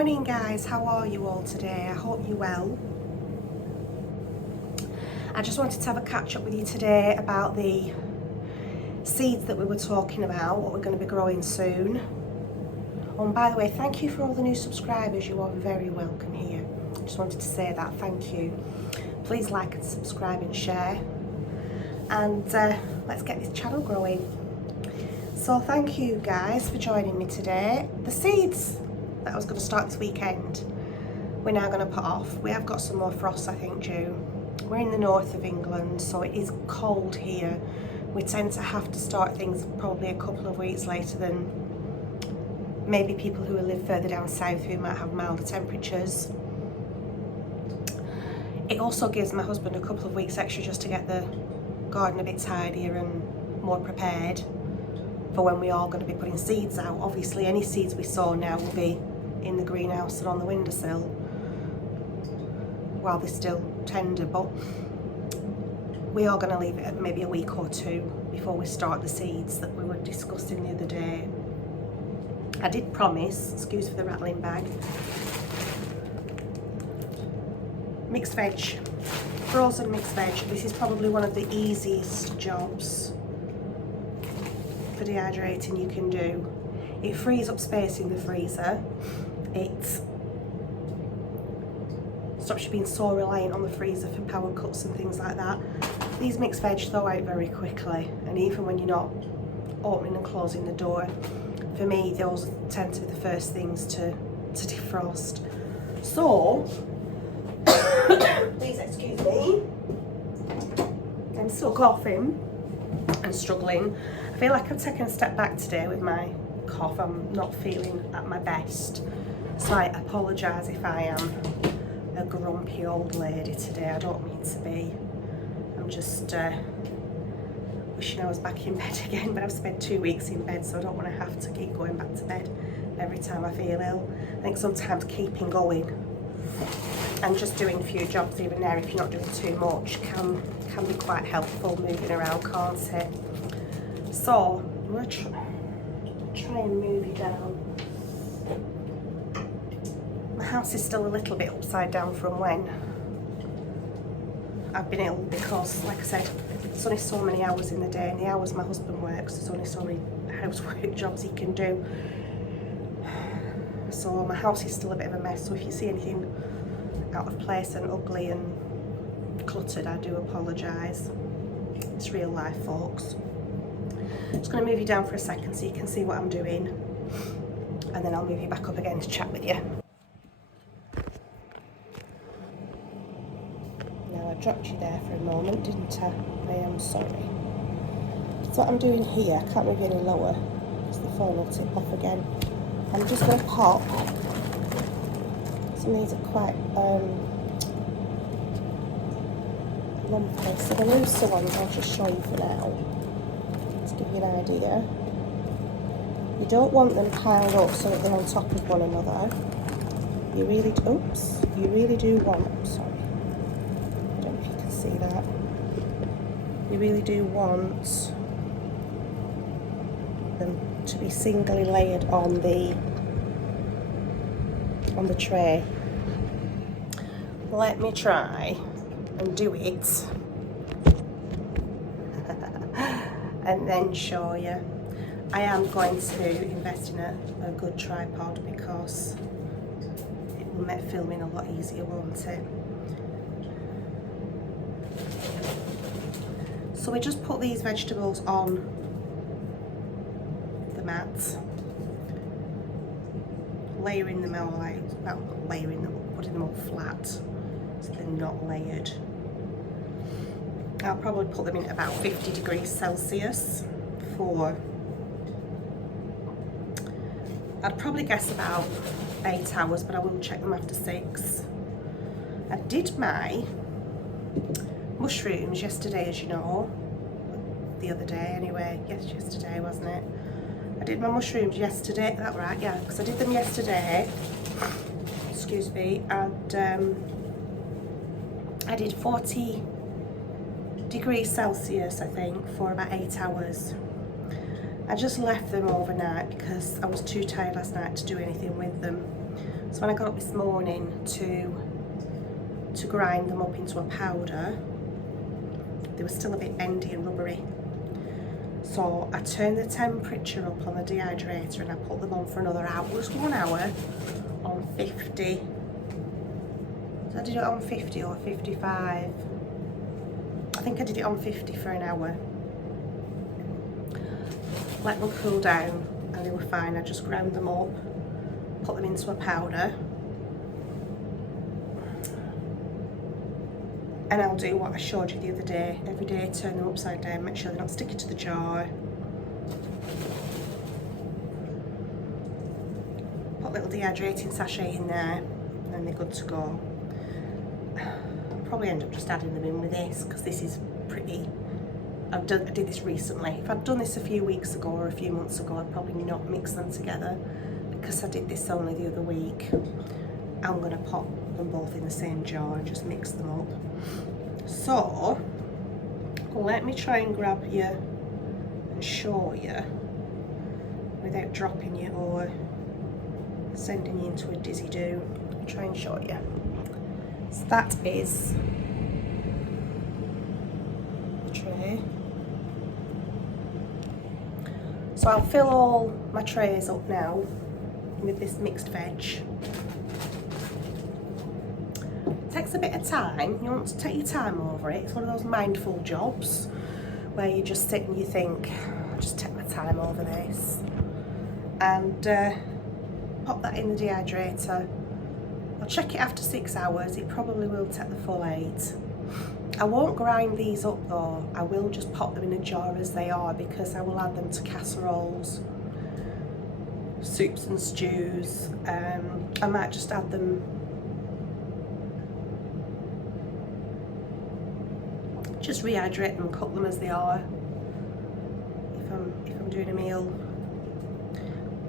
Morning guys, how are you all today? I hope you're well. I just wanted to have a catch up with you today about the seeds that we were talking about, what we're going to be growing soon. Oh, and by the way, thank you for all the new subscribers, you are very welcome here. Just wanted to say that, thank you. Please like and subscribe and share, and let's get this channel growing. So thank you guys for joining me today. The seeds that I was going to start this weekend, we're now going to put off. We have got some more frost, I think, due. We're in the north of England, so it is cold here. We tend to have to start things probably a couple of weeks later than maybe people who live further down south who might have milder temperatures. It also gives my husband a couple of weeks extra just to get the garden a bit tidier and more prepared for when we are going to be putting seeds out. Obviously any seeds we sow now will be in the greenhouse and on the windowsill while they're still tender, but we are going to leave it at maybe a week or two before we start the seeds that we were discussing the other day. I did promise, excuse for the rattling bag, mixed veg, frozen mixed veg. This is probably one of the easiest jobs for dehydrating you can do. It frees up space in the freezer. It stops you being so reliant on the freezer for power cuts and things like that. These mixed veg thaw out very quickly, and even when you're not opening and closing the door, for me those tend to be the first things to defrost. So please excuse me, I'm still coughing and struggling. I feel like I've taken a step back today with my cough. I'm not feeling at my best, so I apologise if I am a grumpy old lady today. I don't mean to be. I'm just wishing I was back in bed again, but I've spent 2 weeks in bed, so I don't want to have to keep going back to bed every time I feel ill. I think sometimes keeping going and just doing a few jobs here and there, if you're not doing too much, can be quite helpful moving around, can't it? So I'm going to try and move you down. My house is still a little bit upside down from when I've been ill, because like I said, there's only so many hours in the day, and the hours my husband works, there's only so many housework jobs he can do. So my house is still a bit of a mess, so if you see anything out of place and ugly and cluttered, I do apologise. It's real life, folks. I'm just going to move you down for a second so you can see what I'm doing, and then I'll move you back up again to chat with you. Now I dropped you there for a moment, didn't I? I am sorry. So what I'm doing here, I can't move you any lower because the phone will tip off again. I'm just going to pop. Some of these are quite lumpy, so the looser ones I'll just show you for now, to give you an idea. You don't want them piled up so that they're on top of one another. You really do want, sorry, I don't know if you can see that. You really do want them to be singly layered on the tray. Let me try and do it and then show you. I am going to invest in a good tripod because it will make filming a lot easier, won't it? So we just put these vegetables on the mat, layering them all out, well, layering them, putting them all flat so they're not layered. I'll probably put them in at about 50 degrees Celsius for, I'd probably guess about 8 hours, but I will check them after 6. I did my mushrooms yesterday, as you know, the other day anyway, yes, yesterday wasn't it? I did my mushrooms yesterday, that right, yeah, because I did them yesterday, excuse me, and I did 40 degrees Celsius, I think, for about 8 hours. I just left them overnight because I was too tired last night to do anything with them. So when I got up this morning to grind them up into a powder, they were still a bit bendy and rubbery. So I turned the temperature up on the dehydrator and I put them on for another hour. It was 1 hour on 50. So I did it on 50 or 55. I think I did it on 50 for an hour. Let them cool down and they were fine. I just ground them up, put them into a powder. And I'll do what I showed you the other day. Every day turn them upside down, make sure they're not sticking to the jar. Put a little dehydrating sachet in there and they're good to go. I'll probably end up just adding them in with this because this is pretty, I did this recently. If I'd done this a few weeks ago or a few months ago, I'd probably not mix them together. Because I did this only the other week, I'm going to pop them both in the same jar and just mix them up. So let me try and grab you and show you without dropping you or sending you into a dizzy do. I'll try and show you. So that is the tray. So I'll fill all my trays up now with this mixed veg. It takes a bit of time. You want to take your time over it. It's one of those mindful jobs where you just sit and you think, I'll just take my time over this. And pop that in the dehydrator. I'll check it after 6 hours. It probably will take the full 8. I won't grind these up though. I will just pop them in a jar as they are because I will add them to casseroles, soups and stews. I might just add them, just rehydrate them and cook them as they are if I'm doing a meal.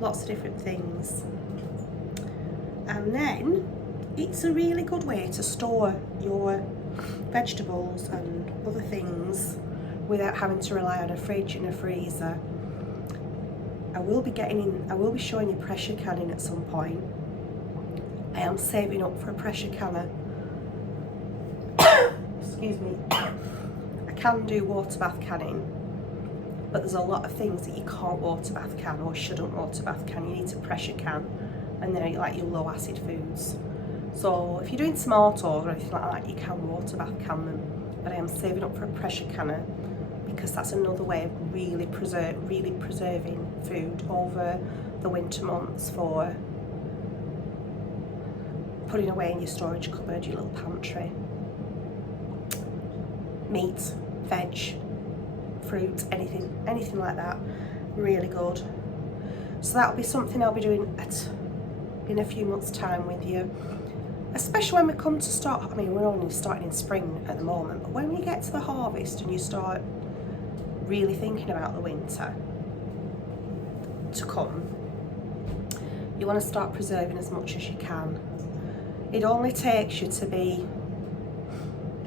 Lots of different things. And then it's a really good way to store your vegetables and other things without having to rely on a fridge and a freezer. I will be showing you pressure canning at some point. I am saving up for a pressure canner. Excuse me. I can do water bath canning, but there's a lot of things that you can't water bath can or shouldn't water bath can. You need to pressure can, and they're like your low acid foods. So if you're doing tomatoes or anything like that, you can water bath can them. But I am saving up for a pressure canner because that's another way of really preserving food over the winter months for putting away in your storage cupboard, your little pantry. Meat, veg, fruit, anything like that, really good. So that'll be something I'll be doing in a few months' time with you. Especially when we come to start, I mean, we're only starting in spring at the moment, but when we get to the harvest and you start really thinking about the winter to come, you want to start preserving as much as you can. It only takes you to be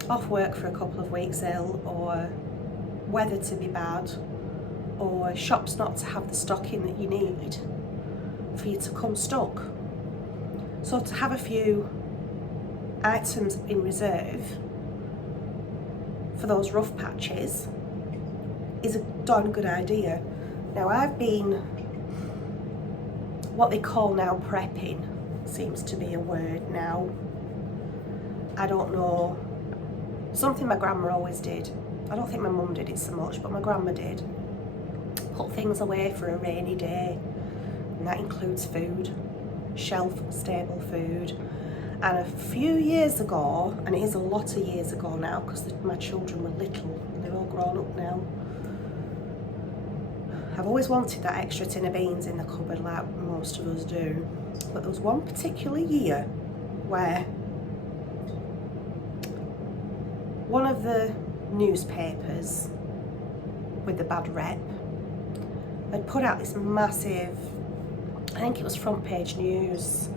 off work for a couple of weeks ill, or weather to be bad, or shops not to have the stocking that you need for you to come stuck. So to have a few items in reserve for those rough patches is a darn good idea. Now I've been, what they call now prepping, seems to be a word now. I don't know, something my grandma always did. I don't think my mum did it so much, but my grandma did. Put things away for a rainy day, and that includes food, shelf stable food. And a few years ago, and it is a lot of years ago now because my children were little, they're all grown up now, I've always wanted that extra tin of beans in the cupboard like most of us do. But there was one particular year where one of the newspapers with the bad rep had put out this massive, I think it was front page news,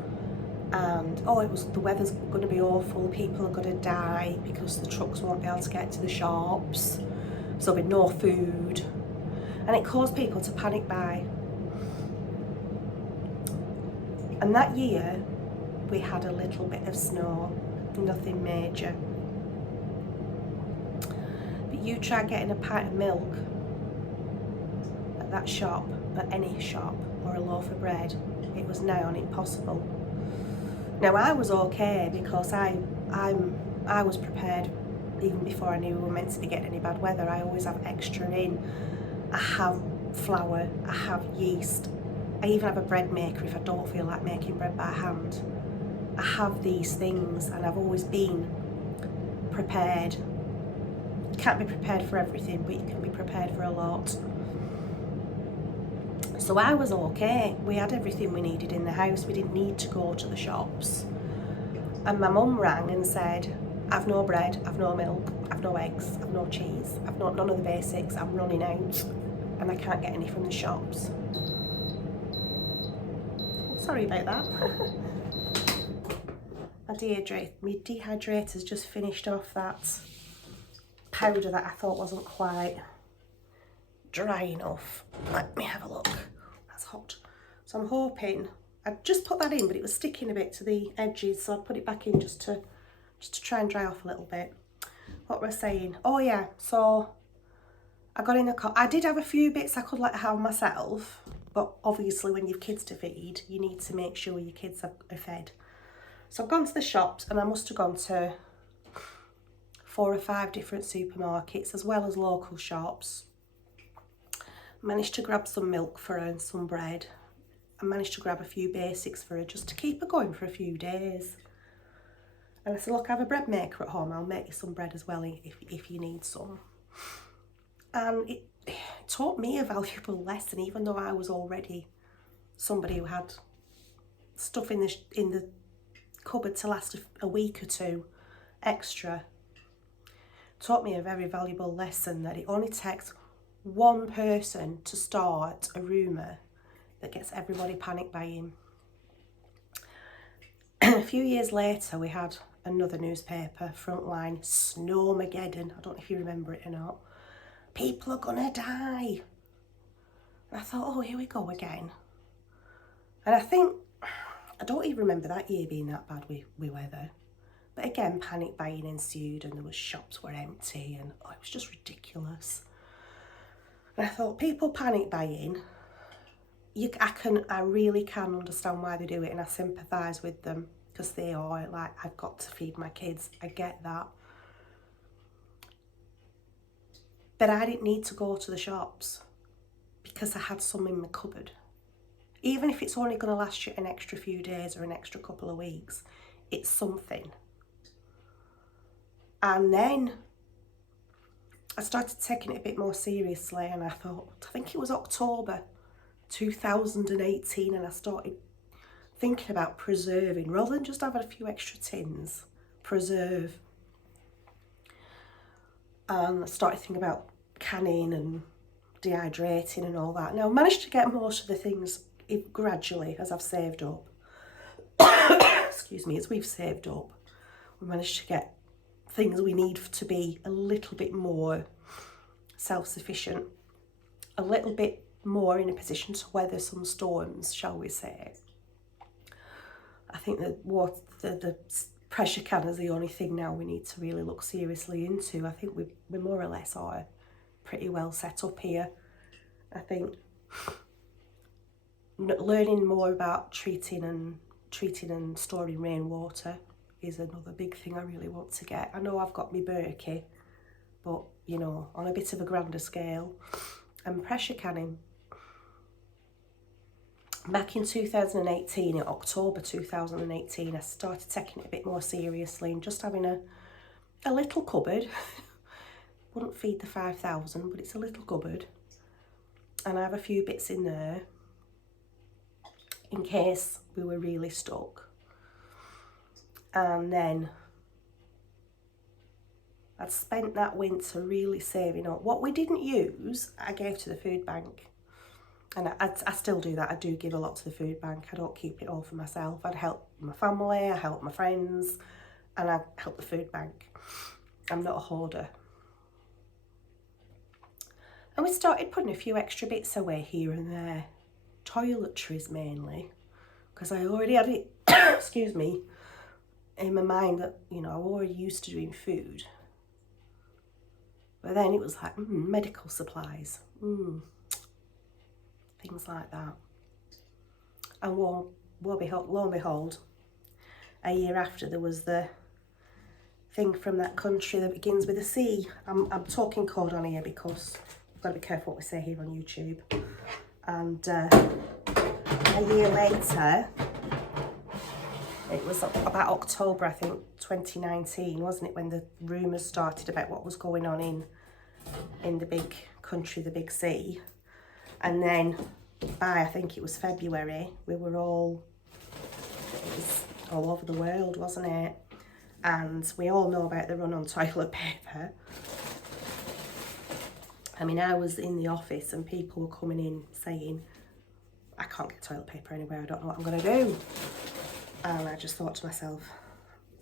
and it was, the weather's going to be awful, people are going to die because the trucks won't be able to get to the shops, so there'll be no food, and it caused people to panic buy. And that year we had a little bit of snow, nothing major. But you try getting a pint of milk at that shop, at any shop, or a loaf of bread, it was nigh on impossible. Now I was okay because I was prepared even before I knew we were meant to be getting any bad weather. I always have extra in. I have flour, I have yeast, I even have a bread maker if I don't feel like making bread by hand. I have these things and I've always been prepared. You can't be prepared for everything, but you can be prepared for a lot. So I was okay. We had everything we needed in the house. We didn't need to go to the shops. And my mum rang and said, I've no bread, I've no milk, I've no eggs, I've no cheese, I've none of the basics, I'm running out and I can't get any from the shops. Sorry about that. My dehydrator's just finished off that powder that I thought wasn't quite dry enough. Let me have a look. That's hot. So I'm hoping, I'd just put that in, but it was sticking a bit to the edges, so I put it back in just to try and dry off a little bit. What was I saying? Oh yeah, so I got in a I did have a few bits I could let have myself, but obviously when you've kids to feed, you need to make sure your kids are fed. So I've gone to the shops, and I must have gone to 4 or 5 different supermarkets as well as local shops. Managed to grab some milk for her and some bread. I managed to grab a few basics for her just to keep her going for a few days. And I said, look, I have a bread maker at home, I'll make you some bread as well if you need some. And it taught me a valuable lesson, even though I was already somebody who had stuff in the cupboard to last a week or two extra. Taught me a very valuable lesson that it only takes one person to start a rumour that gets everybody panic buying. A few years later, we had another newspaper, Frontline, Snowmageddon. I don't know if you remember it or not. People are gonna die. And I thought, oh, here we go again. And I don't even remember that year being that bad with weather. But again, panic buying ensued, and there was shops were empty, and it was just ridiculous. And I thought, people panic buying, I really can understand why they do it, and I sympathise with them, because they are like, I've got to feed my kids, I get that. But I didn't need to go to the shops because I had some in my cupboard. Even if it's only going to last you an extra few days or an extra couple of weeks, it's something. And then I started taking it a bit more seriously, and I thought, I think it was October 2018, and I started thinking about preserving, rather than just having a few extra tins, preserve. And I started thinking about canning and dehydrating and all that. Now, I managed to get most of the things gradually as I've saved up. Excuse me, as we've saved up, we managed to get things we need to be a little bit more self-sufficient, a little bit more in a position to weather some storms, shall we say. I think that the pressure can is the only thing now we need to really look seriously into. I think we more or less are pretty well set up here. I think learning more about treating and storing rainwater is another big thing I really want to get. I know I've got my Berkey, but you know, on a bit of a grander scale. And pressure canning. Back in 2018, in October 2018, I started taking it a bit more seriously and just having a little cupboard. Wouldn't feed the 5,000, but it's a little cupboard. And I have a few bits in there in case we were really stuck. And then I'd spent that winter really saving up. What we didn't use, I gave to the food bank. And I still do that. I do give a lot to the food bank. I don't keep it all for myself. I'd help my family, I help my friends, and I help the food bank. I'm not a hoarder. And we started putting a few extra bits away here and there. Toiletries mainly. because I already had it, excuse me, in my mind that, you know, I'm already used to doing food. But then it was like, medical supplies, things like that. And lo and behold, a year after, there was the thing from that country that begins with a C. I'm talking code on here because I've got to be careful what we say here on YouTube. And a year later, it was about October, I think, 2019, wasn't it, when the rumours started about what was going on in the big country, the big C. And then by, I think it was February, it was all over the world, wasn't it? And we all know about the run on toilet paper. I mean, I was in the office and people were coming in saying, I can't get toilet paper anywhere, I don't know what I'm going to do. And I just thought to myself,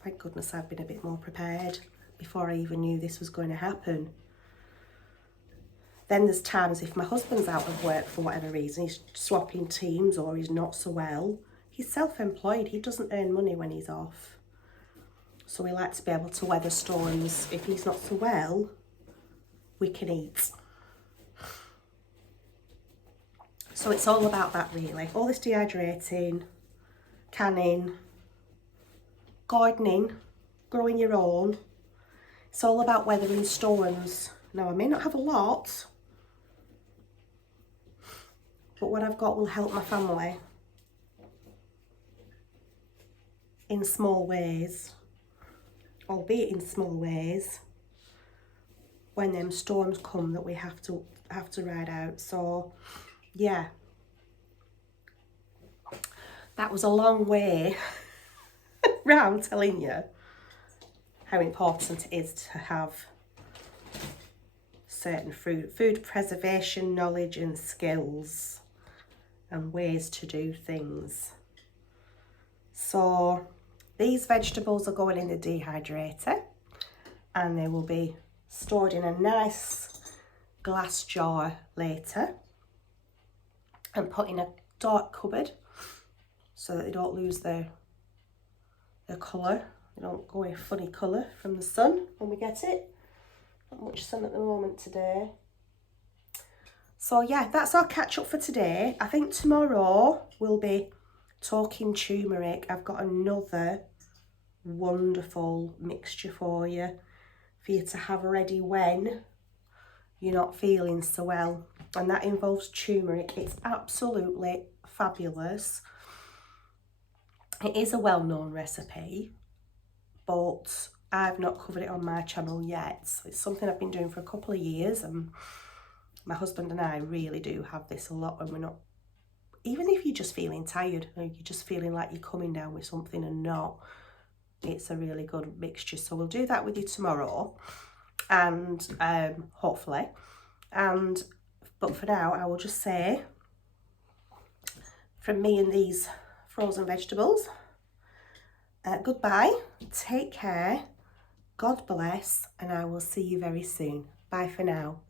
thank goodness I've been a bit more prepared before I even knew this was going to happen. Then there's times if my husband's out of work for whatever reason, he's swapping teams or he's not so well, he's self-employed, he doesn't earn money when he's off. So we like to be able to weather storms. If he's not so well, we can eat. So it's all about that really. All this dehydrating, canning, gardening, growing your own. It's all about weathering storms. Now I may not have a lot, but what I've got will help my family in small ways, albeit in small ways, when them storms come that we have to ride out. So yeah, that was a long way round telling you how important it is to have certain food preservation knowledge and skills and ways to do things. So these vegetables are going in the dehydrator and they will be stored in a nice glass jar later and put in a dark cupboard so that they don't lose their colour. They don't go a funny colour from the sun when we get it. Not much sun at the moment today. So yeah, that's our catch up for today. I think tomorrow we'll be talking turmeric. I've got another wonderful mixture for you to have ready when you're not feeling so well. And that involves turmeric. It's absolutely fabulous. It is a well-known recipe, but I've not covered it on my channel yet. It's something I've been doing for a couple of years, and my husband and I really do have this a lot when we're not, even if you're just feeling tired or you're just feeling like you're coming down with something and not, it's a really good mixture. So we'll do that with you tomorrow, and hopefully. But for now, I will just say, from me and these frozen vegetables, goodbye, take care, God bless, and I will see you very soon. Bye for now.